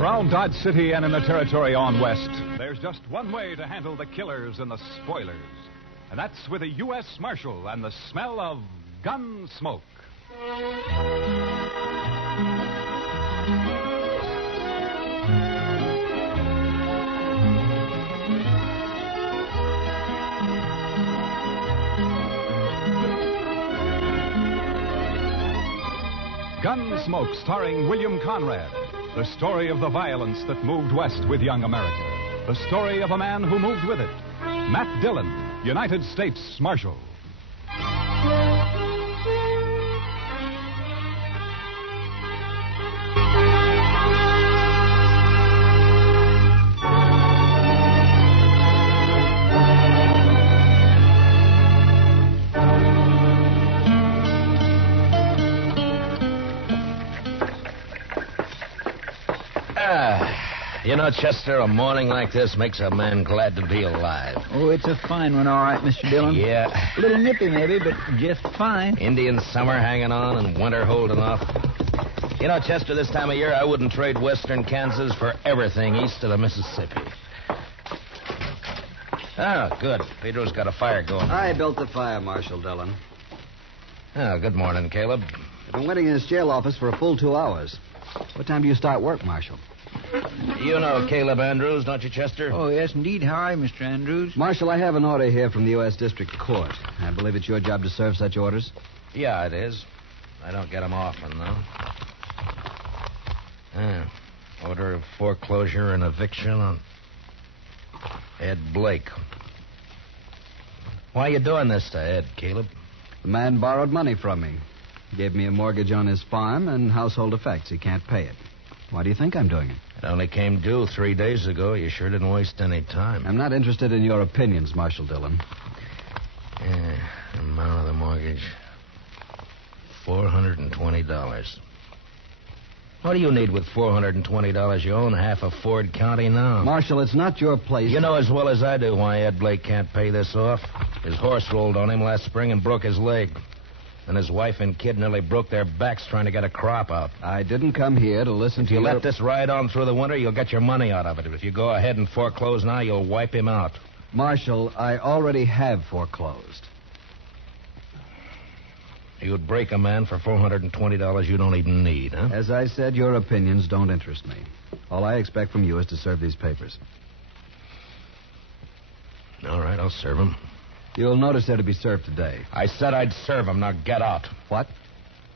Around Dodge City and in the territory on west, there's just one way to handle the killers and the spoilers. And that's with a U.S. Marshal and the smell of Gunsmoke. Gunsmoke, starring William Conrad. The story of the violence that moved west with young America. The story of a man who moved with it. Matt Dillon, United States Marshal. You know, Chester, a morning like this makes a man glad to be alive. Oh, it's a fine one, all right, Mr. Dillon. Yeah. A little nippy, maybe, but just fine. Indian summer hanging on and winter holding off. You know, Chester, this time of year, I wouldn't trade western Kansas for everything east of the Mississippi. Oh, good. Pedro's got a fire going. I built the fire, Marshal Dillon. Oh, good morning, Caleb. I've been waiting in this jail office for a full 2 hours. What time do you start work, Marshal? You know Caleb Andrews, don't you, Chester? Oh, yes, indeed. How are you, Mr. Andrews? Marshal, I have an order here from the U.S. District Court. I believe it's your job to serve such orders. Yeah, it is. I don't get them often, though. Order of foreclosure and eviction on Ed Blake. Why are you doing this to Ed, Caleb? The man borrowed money from me. Gave me a mortgage on his farm and household effects. He can't pay it. Why do you think I'm doing it? It only came due 3 days ago. You sure didn't waste any time. I'm not interested in your opinions, Marshal Dillon. Yeah, amount of the mortgage. $420. What do you need with $420? You own half of Ford County now. Marshal, it's not your place. You know as well as I do why Ed Blake can't pay this off. His horse rolled on him last spring and broke his leg. And his wife and kid nearly broke their backs trying to get a crop out. I didn't come here to listen to you. If you let this ride on through the winter, you'll get your money out of it. If you go ahead and foreclose now, you'll wipe him out. Marshal, I already have foreclosed. You'd break a man for $420 you don't even need, huh? As I said, your opinions don't interest me. All I expect from you is to serve these papers. All right, I'll serve them. You'll notice they're to be served today. I said I'd serve them. Now get out. What?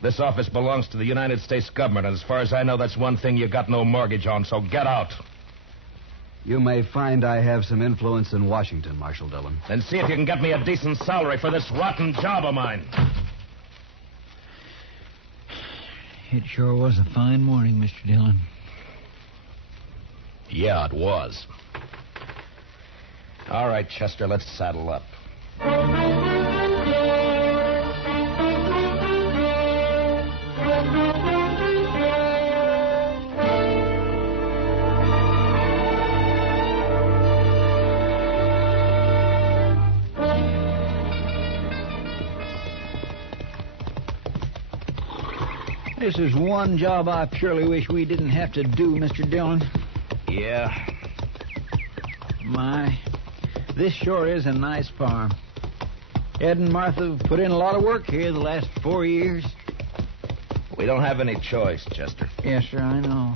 This office belongs to the United States government, and as far as I know, that's one thing you got no mortgage on, so get out. You may find I have some influence in Washington, Marshal Dillon. Then see if you can get me a decent salary for this rotten job of mine. It sure was a fine morning, Mr. Dillon. Yeah, it was. All right, Chester, let's saddle up. This is one job I purely wish we didn't have to do, Mr. Dillon. Yeah. My, this sure is a nice farm. Ed and Martha have put in a lot of work here the last 4 years. We don't have any choice, Chester. Yes, sir, I know.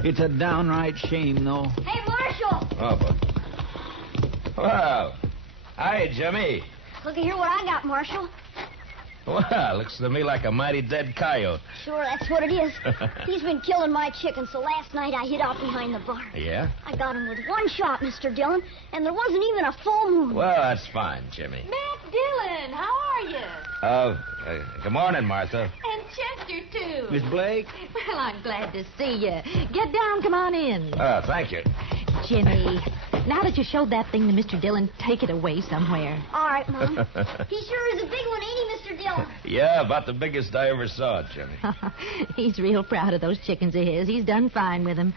It's a downright shame, though. Hey, Marshal! Oh, but... Well, hi, Jimmy. Look at here what I got, Marshal. Well, looks to me like a mighty dead coyote. Sure, that's what it is. He's been killing my chickens, so last night I hid out behind the barn. Yeah? I got him with one shot, Mr. Dillon, and there wasn't even a full moon. Well, that's fine, Jimmy. Matt Dillon, how are you? Good morning, Martha. And Chester, too. Miss Blake? Well, I'm glad to see you. Get down, come on in. Oh, thank you. Jimmy, now that you showed that thing to Mr. Dillon, take it away somewhere. All right, Mom. He sure is a big one, ain't he, Mr. Dillon? Yeah, about the biggest I ever saw, Jimmy. He's real proud of those chickens of his. He's done fine with them.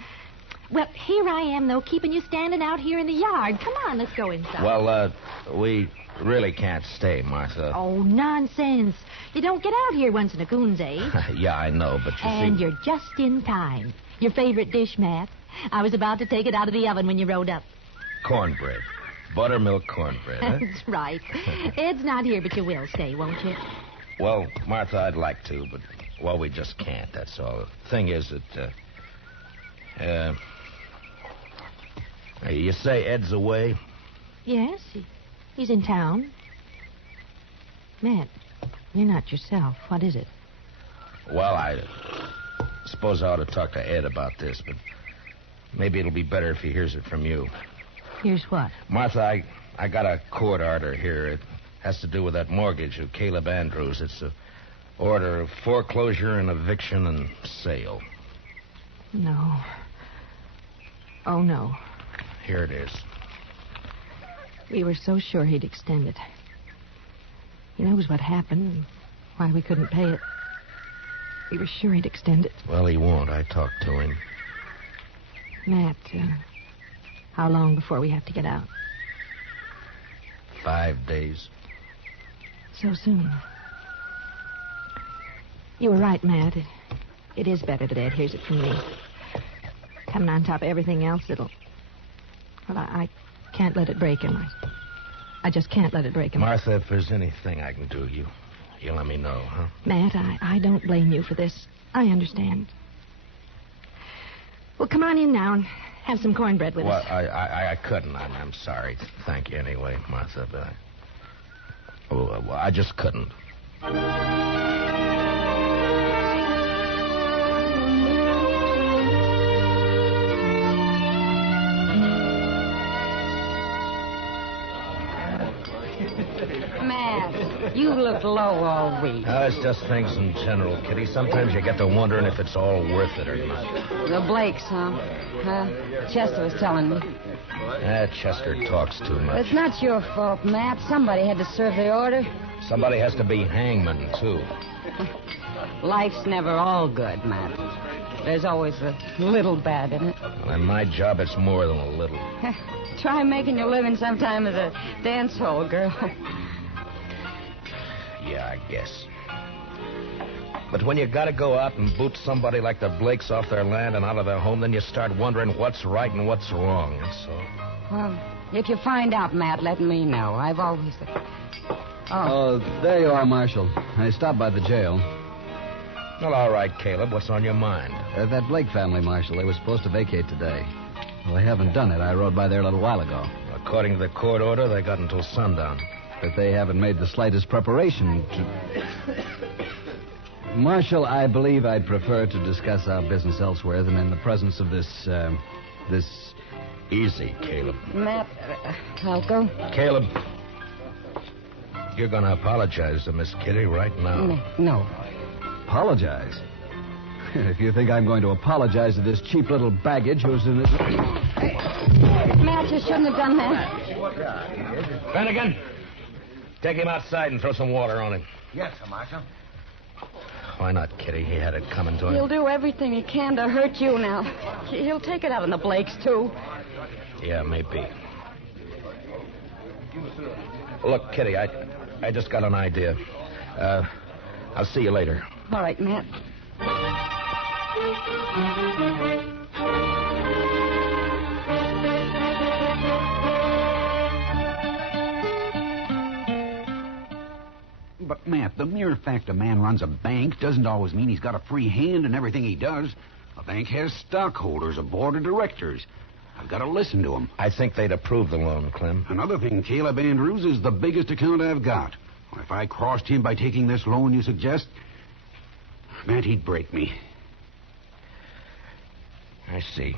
Well, here I am, though, keeping you standing out here in the yard. Come on, let's go inside. Well, we really can't stay, Martha. Oh, nonsense. You don't get out here once in a coon's age. Yeah, I know, but And you're just in time. Your favorite dish, Matt. I was about to take it out of the oven when you rode up. Cornbread. Buttermilk cornbread, huh? That's right. Ed's not here, but you will stay, won't you? Well, Martha, I'd like to, but, well, we just can't, that's all. The thing is that, you say Ed's away? Yes, he's in town. Matt, you're not yourself. What is it? Well, I suppose I ought to talk to Ed about this, but maybe it'll be better if he hears it from you. Here's what? Martha, I got a court order here. It has to do with that mortgage of Caleb Andrews. It's an order of foreclosure and eviction and sale. No. Oh, no. Here it is. We were so sure he'd extend it. He knows what happened and why we couldn't pay it. We were sure he'd extend it. Well, he won't. I talked to him. Matt, how long before we have to get out? 5 days. So soon. You were right, Matt. It is better that Ed hears it from me. Coming on top of everything else, it'll... Well, I can't let it break him. I just can't let it break him. Martha, if there's anything I can do, you let me know, huh? Matt, I don't blame you for this. I understand. Well, come on in now and have some cornbread with us. Well, I couldn't. I'm sorry. Thank you anyway, Martha, but I just couldn't. Matt, you look low all week. It's just things in general, Kitty. Sometimes you get to wondering if it's all worth it or not. The Blakes, huh? Chester was telling me. Chester talks too much. It's not your fault, Matt. Somebody had to serve the order. Somebody has to be hangman, too. Life's never all good, Matt. There's always a little bad in it. Well, in my job, it's more than a little. Try making your living sometime as a dance hall girl. Yeah, I guess. But when you gotta go out and boot somebody like the Blakes off their land and out of their home, then you start wondering what's right and what's wrong, that's all. Well, if you find out, Matt, let me know. I've always... Oh, there you are, Marshal. I stopped by the jail. Well, all right, Caleb. What's on your mind? That Blake family, Marshal, they were supposed to vacate today. Well, they haven't done it. I rode by there a little while ago. According to the court order, they got until sundown. But they haven't made the slightest preparation to... Marshal, I believe I'd prefer to discuss our business elsewhere than in the presence of this... Easy, Caleb. Matt, I'll go. Caleb, you're going to apologize to Miss Kitty right now. No. Apologize? If you think I'm going to apologize to this cheap little baggage who's in it... Matt, you shouldn't have done that. Finnegan, take him outside and throw some water on him. Yes, sir, Marshal. Why not, Kitty? He had it coming to him. He'll do everything he can to hurt you now. He'll take it out on the Blakes, too. Yeah, maybe. Look, Kitty, I just got an idea. I'll see you later. All right, Matt. But, Matt, the mere fact a man runs a bank doesn't always mean he's got a free hand in everything he does. A bank has stockholders, a board of directors. I've got to listen to them. I think they'd approve the loan, Clem. Another thing, Caleb Andrews is the biggest account I've got. If I crossed him by taking this loan you suggest, Matt, he'd break me. I see.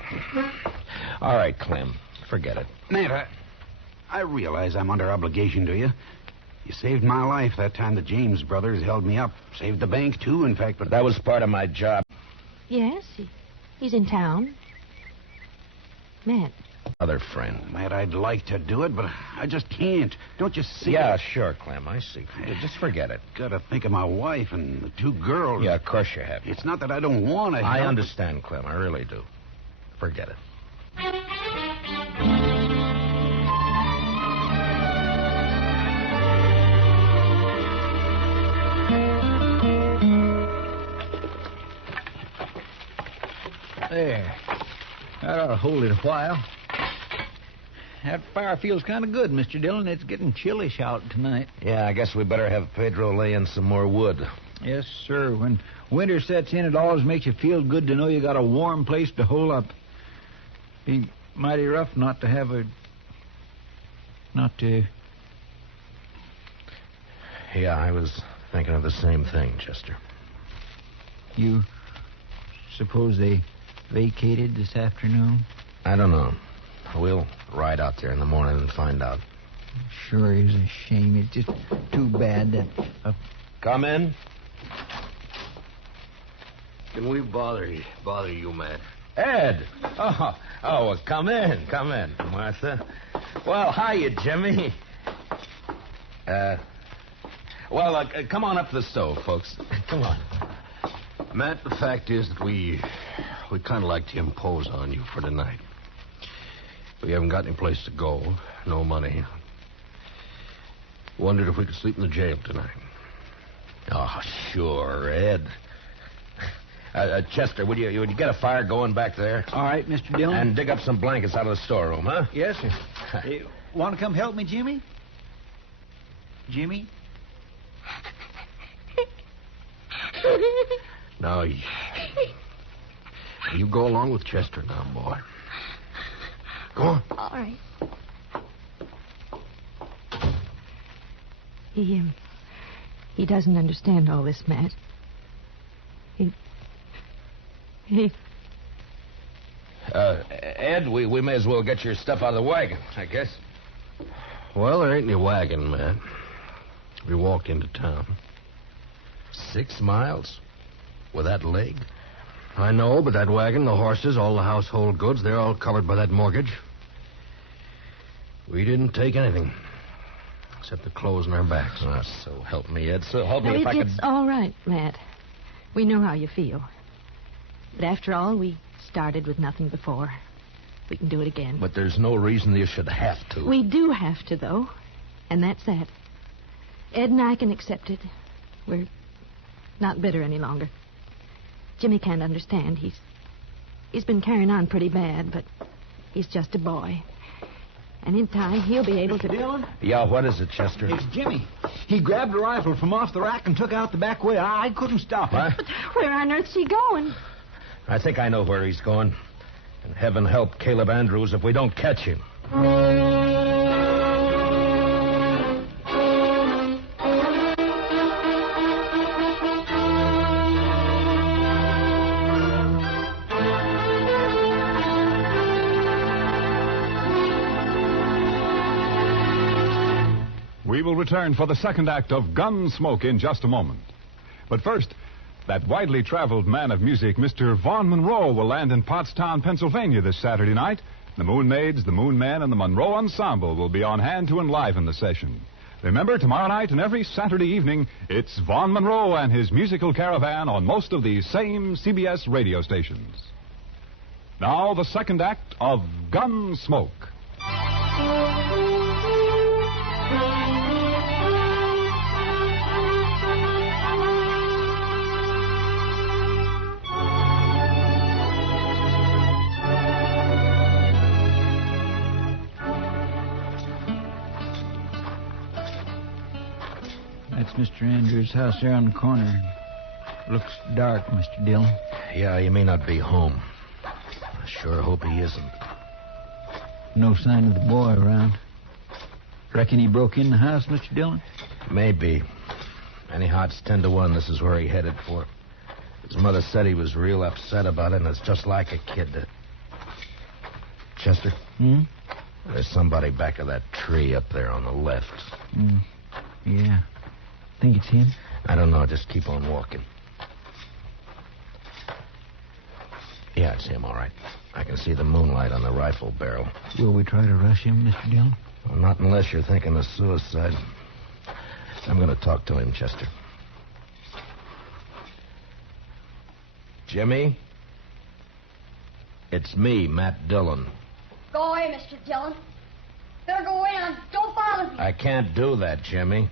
All right, Clem. Forget it. Matt, I realize I'm under obligation to you. You saved my life that time the James brothers held me up. Saved the bank, too, in fact, but... That was part of my job. Yes, he's in town. Matt. Other friend. Matt, I'd like to do it, but I just can't. Don't you see? Yeah, sure, Clem. I see. Just forget it. Gotta think of my wife and the two girls. Yeah, of course you have. It's not that I don't want to I understand, Clem. I really do. Forget it. There. That ought to hold it a while. That fire feels kind of good, Mr. Dillon. It's getting chillish out tonight. Yeah, I guess we better have Pedro lay in some more wood. Yes, sir. When winter sets in, it always makes you feel good to know you got a warm place to hole up. Be mighty rough not to have a... Yeah, I was thinking of the same thing, Chester. You suppose they vacated this afternoon? I don't know. We'll ride out there in the morning and find out. Sure is a shame. It's just too bad that... Come in. Can we bother you, Matt? Ed! Oh, well, come in, Martha. Well, hiya, Jimmy. Come on up to the stove, folks. Come on. Matt, the fact is that we kind of like to impose on you for tonight. We haven't got any place to go, no money. Wondered if we could sleep in the jail tonight. Oh, sure, Ed. Chester, would you get a fire going back there? All right, Mr. Dillon. And dig up some blankets out of the storeroom, huh? Yes, sir. Want to come help me, Jimmy? Jimmy? Now, you go along with Chester now, boy. Go on. All right. He doesn't understand all this, Matt. Ed, we may as well get your stuff out of the wagon, I guess. Well, there ain't any wagon, man. We walked into town. 6 miles? With that leg? I know, but that wagon, the horses, all the household goods, they're all covered by that mortgage. We didn't take anything. Except the clothes on our backs. Oh, so help me, Ed. So help me if I could... It's all right, Matt. We know how you feel. But after all, we started with nothing before. We can do it again. But there's no reason you should have to. We do have to, though. And that's that. Ed and I can accept it. We're not bitter any longer. Jimmy can't understand. He's been carrying on pretty bad, but he's just a boy. And in time, he'll be able to... Dillon? Yeah, what is it, Chester? It's Jimmy. He grabbed a rifle from off the rack and took out the back way. I couldn't stop him. What? But where on earth's he going? I think I know where he's going. And heaven help Caleb Andrews if we don't catch him. We will return for the second act of Gunsmoke in just a moment. But first, that widely traveled man of music, Mr. Vaughn Monroe, will land in Pottstown, Pennsylvania this Saturday night. The Moon Maids, the Moon Men, and the Monroe Ensemble will be on hand to enliven the session. Remember, tomorrow night and every Saturday evening, it's Vaughn Monroe and his musical caravan on most of these same CBS radio stations. Now, the second act of Gunsmoke. That's Mr. Andrews' house there on the corner. Looks dark, Mr. Dillon. Yeah, he may not be home. I sure hope he isn't. No sign of the boy around. Reckon he broke in the house, Mr. Dillon? Maybe. Anyhow, it's 10 to 1. This is where he headed for. His mother said he was real upset about it, and it's just like a kid to... Chester? There's somebody back of that tree up there on the left. Yeah. Think it's him? I don't know. Just keep on walking. Yeah, it's him, all right. I can see the moonlight on the rifle barrel. Will we try to rush him, Mr. Dillon? Well, not unless you're thinking of suicide. I'm going to talk to him, Chester. Jimmy? It's me, Matt Dillon. Go away, Mr. Dillon. Better go away now. Don't bother me. I can't do that, Jimmy.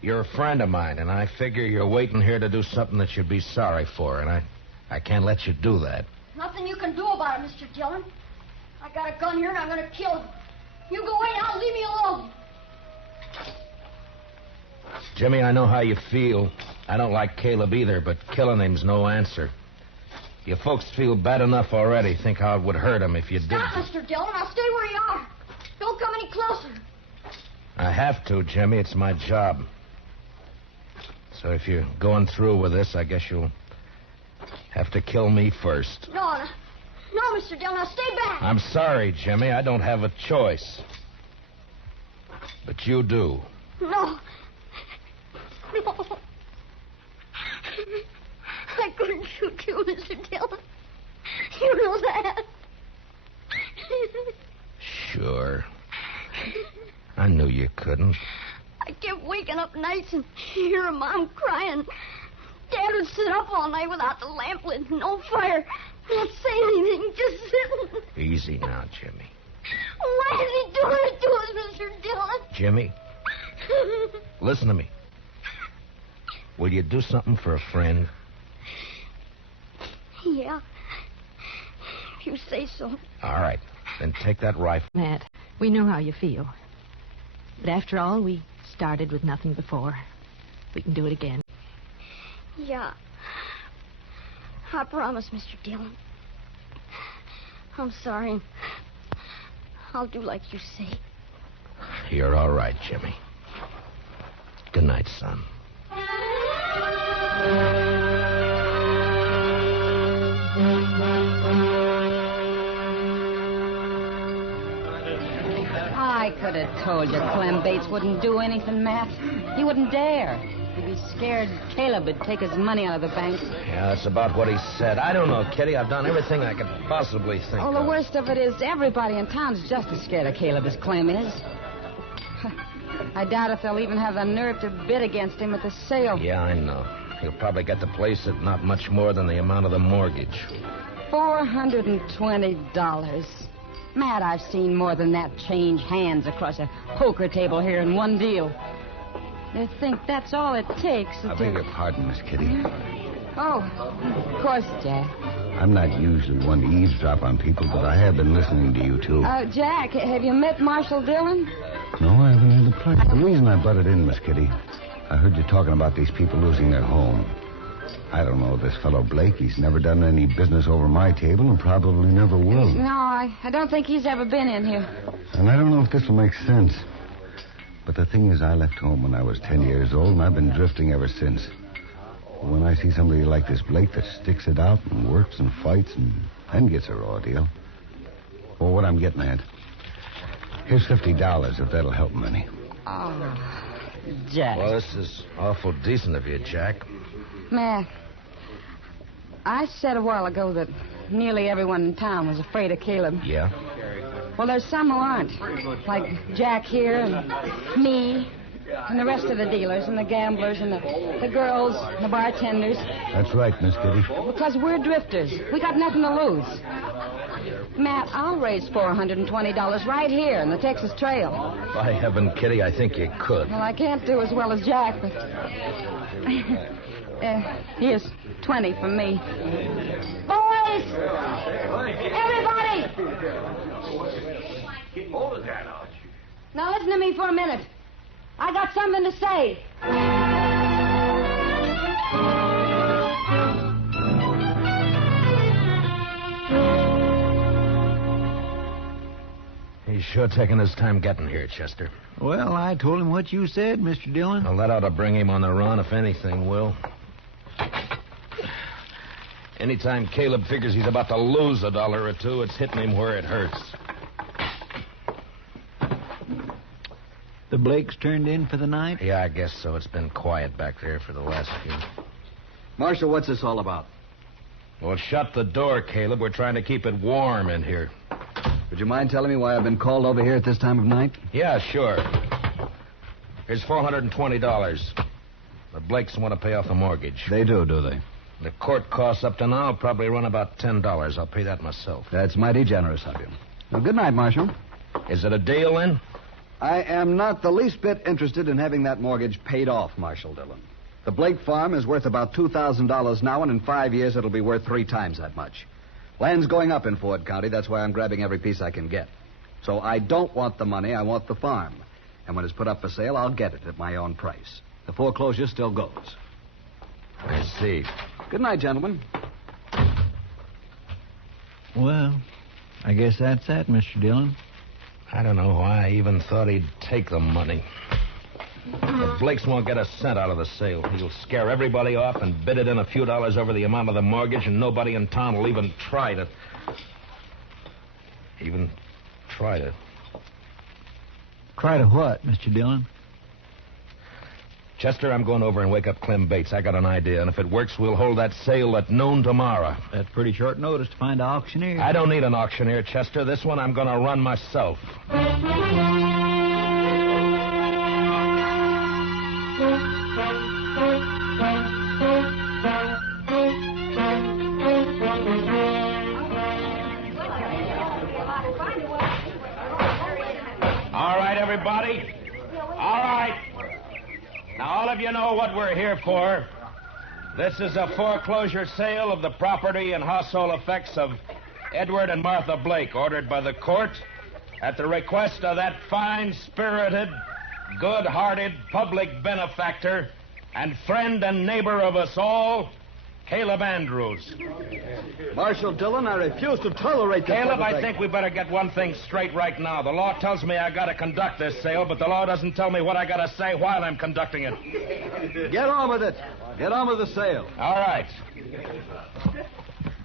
You're a friend of mine, and I figure you're waiting here to do something that you'd be sorry for, and I can't let you do that. Nothing you can do about it, Mr. Dillon. I got a gun here and I'm going to kill him. You go away now, leave me alone. Jimmy, I know how you feel. I don't like Caleb either, but killing him's no answer. You folks feel bad enough already. Think how it would hurt him if you did. Stop, Mr. Dillon. I'll stay where you are. Don't come any closer. I have to, Jimmy. It's my job. So if you're going through with this, I guess you'll have to kill me first. No, Mr. Dillon. Now stay back. I'm sorry, Jimmy. I don't have a choice. But you do. No. I couldn't shoot you, Mr. Dillon. You know that. Sure. I knew you couldn't. I kept waking up nights and hearing Mom crying. Dad would sit up all night without the lamp lit, no fire. Not say anything, just sitting. Easy now, Jimmy. Why is he doing it to us, Mr. Dillon? Jimmy, listen to me. Will you do something for a friend? Yeah. If you say so. All right. Then take that rifle. Matt, we know how you feel. But after all, we started with nothing before. We can do it again. Yeah. I promise, Mr. Dillon. I'm sorry. I'll do like you say. You're all right, Jimmy. Good night, son. I could have told you Clem Bates wouldn't do anything, Matt. He wouldn't dare. He'd be scared Caleb would take his money out of the bank. Yeah, that's about what he said. I don't know, Kitty. I've done everything I could possibly think Oh, of. the worst of it is everybody in town's just as scared of Caleb as Clem is. I doubt if they'll even have the nerve to bid against him at the sale. Yeah, I know. He'll probably get the place at not much more than the amount of the mortgage. $420. Matt, I've seen more than that change hands across a poker table here in one deal. They think that's all it takes. I beg your pardon, Miss Kitty. Oh, of course, Jack. I'm not usually one to eavesdrop on people, but I have been listening to you, too. Jack, have you met Marshal Dillon? No, I haven't had the pleasure. The reason I butted in, Miss Kitty, I heard you talking about these people losing their home. I don't know this fellow Blake. He's never done any business over my table and probably never will. No, I don't think he's ever been in here. And I don't know if this will make sense. But the thing is, I left home when I was 10 years old, and I've been drifting ever since. When I see somebody like this Blake that sticks it out and works and fights and gets a raw deal. Well, what I'm getting at, here's $50 if that'll help him any. Oh, Jack. Well, this is awful decent of you, Jack. Matt, I said a while ago that nearly everyone in town was afraid of Caleb. Yeah? Well, there's some who aren't. Like Jack here and me and the rest of the dealers and the gamblers and the girls and the bartenders. That's right, Miss Kitty. Because we're drifters. We got nothing to lose. Matt, I'll raise $420 right here in the Texas Trail. By heaven, Kitty, I think you could. Well, I can't do as well as Jack, but... here's 20 from me. Boys! Everybody! Now listen to me for a minute. I got something to say. He's sure taking his time getting here, Chester. Well, I told him what you said, Mr. Dillon. Well, that ought to bring him on the run, if anything will. Anytime Caleb figures he's about to lose $1 or two, it's hitting him where it hurts. The Blakes turned in for the night? Yeah, I guess so. It's been quiet back there for the last few. Marshal, what's this all about? Well, shut the door, Caleb. We're trying to keep it warm in here. Would you mind telling me why I've been called over here at this time of night? Yeah, sure. Here's $420. The Blakes want to pay off the mortgage. They do they? The court costs up to now will probably run about $10. I'll pay that myself. That's mighty generous of you. Well, good night, Marshal. Is it a deal, then? I am not the least bit interested in having that mortgage paid off, Marshal Dillon. The Blake farm is worth about $2,000 now, and in 5 years it'll be worth 3 times that much. Land's going up in Ford County. That's why I'm grabbing every piece I can get. So I don't want the money. I want the farm. And when it's put up for sale, I'll get it at my own price. The foreclosure still goes. I see. Good night, gentlemen. Well, I guess that's that, Mr. Dillon. I don't know why I even thought he'd take the money. The Blakes won't get a cent out of the sale. He'll scare everybody off and bid it in a few dollars over the amount of the mortgage, and nobody in town will even try to... Try to what, Mr. Dillon? Chester, I'm going over and wake up Clem Bates. I got an idea, and if it works, we'll hold that sale at noon tomorrow. That's pretty short notice to find an auctioneer. I don't need an auctioneer, Chester. This one I'm going to run myself. All right, everybody. All right. Now, all of you know what we're here for. This is a foreclosure sale of the property and household effects of Edward and Martha Blake, ordered by the court at the request of that fine-spirited, good-hearted public benefactor and friend and neighbor of us all, Caleb Andrews. Marshal Dillon, I refuse to tolerate this. Caleb, I think we better get one thing straight right now. The law tells me I got to conduct this sale, but the law doesn't tell me what I got to say while I'm conducting it. Get on with it. Get on with the sale. All right.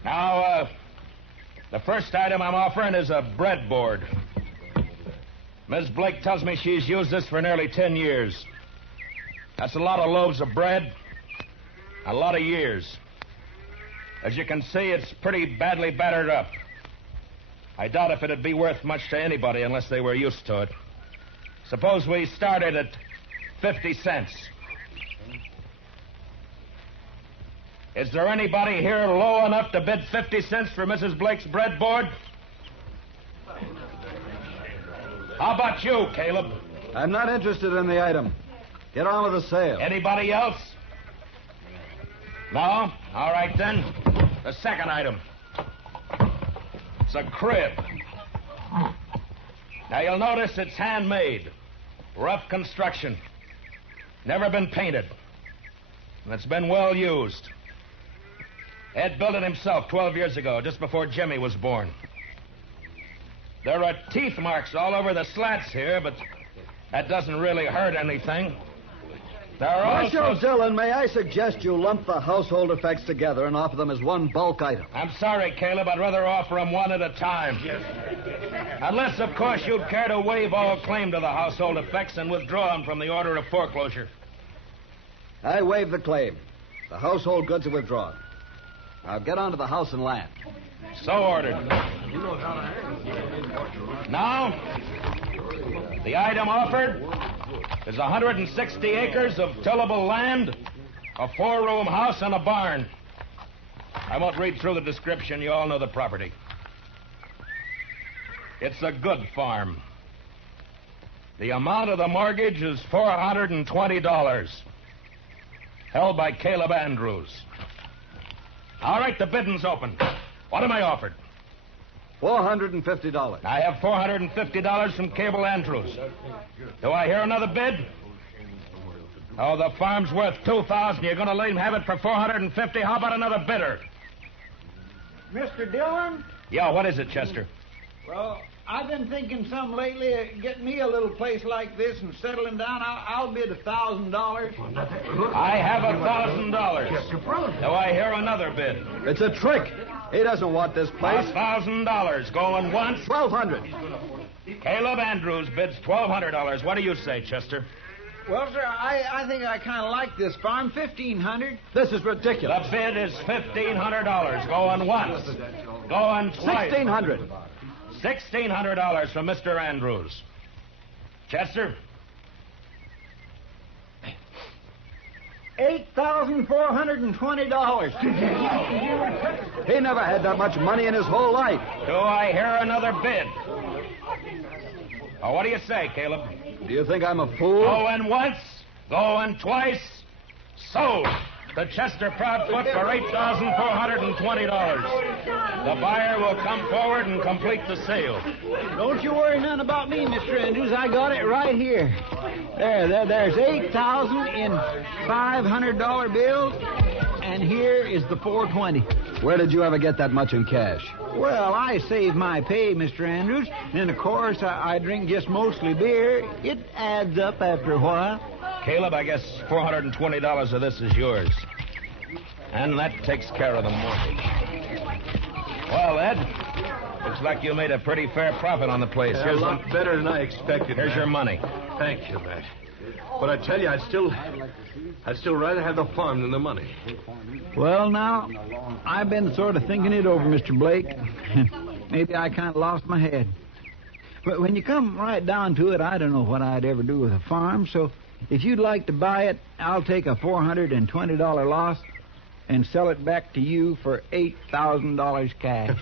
Now, the first item I'm offering is a breadboard. Ms. Blake tells me she's used this for nearly 10 years. That's a lot of loaves of bread, a lot of years. As you can see, it's pretty badly battered up. I doubt if it'd be worth much to anybody unless they were used to it. Suppose we started at 50 cents. Is there anybody here low enough to bid 50 cents for Mrs. Blake's breadboard? How about you, Caleb? I'm not interested in the item. Get on with the sale. Anybody else? No? All right, then. The second item. It's a crib. Now, you'll notice it's handmade. Rough construction. Never been painted. And it's been well used. Ed built it himself 12 years ago, just before Jimmy was born. There are teeth marks all over the slats here, but that doesn't really hurt anything. There are Marshal Dillon, may I suggest you lump the household effects together and offer them as one bulk item? I'm sorry, Caleb. I'd rather offer them one at a time. Unless, of course, you'd care to waive all claim to the household effects and withdraw them from the order of foreclosure. I waive the claim. The household goods are withdrawn. Now get on to the house and land. So ordered. Now, the item offered is 160 acres of tillable land, a 4-room house, and a barn. I won't read through the description. You all know the property. It's a good farm. The amount of the mortgage is $420, held by Caleb Andrews. All right, the bidding's open. What am I offered? $450. I have $450 from Caleb Andrews. Do I hear another bid? Oh, the farm's worth $2,000. You're going to let him have it for $450? How about another bidder? Mr. Dillon? Yeah, what is it, Chester? Well, I've been thinking some lately of getting me a little place like this and settling down. I'll bid $1,000. I have $1,000. Do I hear another bid? It's a trick. He doesn't want this place. $1,000. Going once? $1,200. Caleb Andrews bids $1,200. What do you say, Chester? Well, sir, I think I kind of like this farm. $1,500. This is ridiculous. The bid is $1,500. Going once. Going twice. $1,600. $1,600 from Mr. Andrews. Chester? $8,420. He never had that much money in his whole life. Do I hear another bid? Oh, what do you say, Caleb? Do you think I'm a fool? Going once, going twice, sold. to Chester Proudfoot for $8,420. The buyer will come forward and complete the sale. Don't you worry none about me, Mr. Andrews. I got it right here. There's $8,000 in $500 bills, and here is the $420. Where did you ever get that much in cash? Well, I save my pay, Mr. Andrews, and of course I drink just mostly beer. It adds up after a while. Caleb, I guess $420 of this is yours. And that takes care of the mortgage. Well, Ed, looks like you made a pretty fair profit on the place. A lot better than I expected. Here's Matt. your money. Thank you, Matt. But I tell you, I'd still rather have the farm than the money. Well, now, I've been sort of thinking it over, Mr. Blake. Maybe I kind of lost my head. But when you come right down to it, I don't know what I'd ever do with a farm, so if you'd like to buy it, I'll take a $420 loss and sell it back to you for $8,000 cash.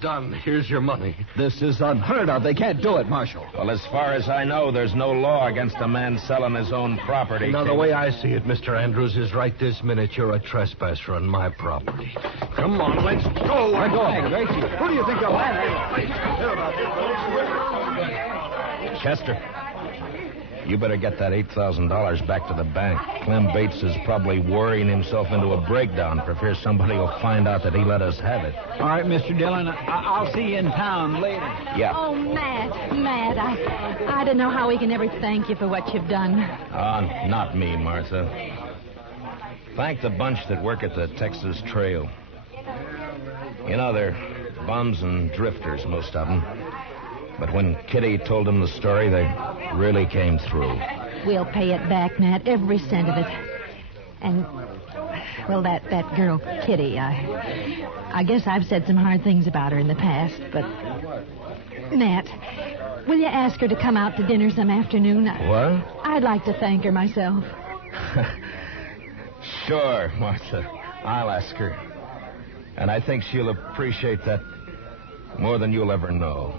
Done. Here's your money. This is unheard of. They can't do it, Marshal. Well, as far as I know, there's no law against a man selling his own property. Now, the way I see it, Mr. Andrews, is right this minute you're a trespasser on my property. Come on, let's go. We're going. Who do you think you're landing? Chester, you better get that $8,000 back to the bank. Clem Bates is probably worrying himself into a breakdown for fear somebody will find out that he let us have it. All right, Mr. Dillon, I'll see you in town later. Yeah. Oh, Matt, I don't know how we can ever thank you for what you've done. Not me, Martha. Thank the bunch that work at the Texas Trail. You know, they're bums and drifters, most of them. But when Kitty told them the story, they really came through. We'll pay it back, Matt, every cent of it. And, well, that girl, Kitty, I guess I've said some hard things about her in the past, but... Matt, will you ask her to come out to dinner some afternoon? What? I'd like to thank her myself. Sure, Martha. I'll ask her. And I think she'll appreciate that more than you'll ever know.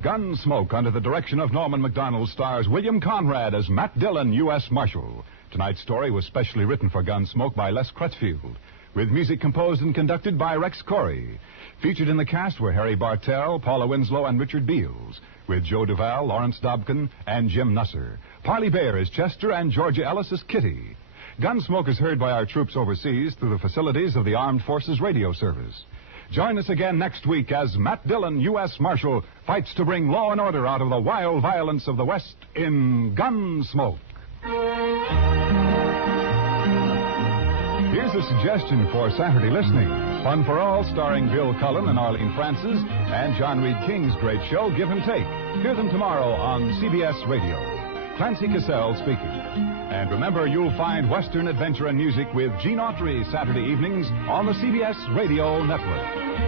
Gunsmoke, under the direction of Norman Macdonnell, stars William Conrad as Matt Dillon, U.S. Marshal. Tonight's story was specially written for Gunsmoke by Les Crutchfield, with music composed and conducted by Rex Corey. Featured in the cast were Harry Bartell, Paula Winslow, and Richard Beals, with Joe Duval, Lawrence Dobkin, and Jim Nusser. Parley Baer is Chester, and Georgia Ellis is Kitty. Gunsmoke is heard by our troops overseas through the facilities of the Armed Forces Radio Service. Join us again next week as Matt Dillon, U.S. Marshal, fights to bring law and order out of the wild violence of the West in Gunsmoke. Here's a suggestion for Saturday listening. Fun for All, starring Bill Cullen and Arlene Francis, and John Reed King's great show, Give and Take. Hear them tomorrow on CBS Radio. Clancy Cassell speaking. And remember, you'll find Western adventure and music with Gene Autry Saturday evenings on the CBS Radio Network.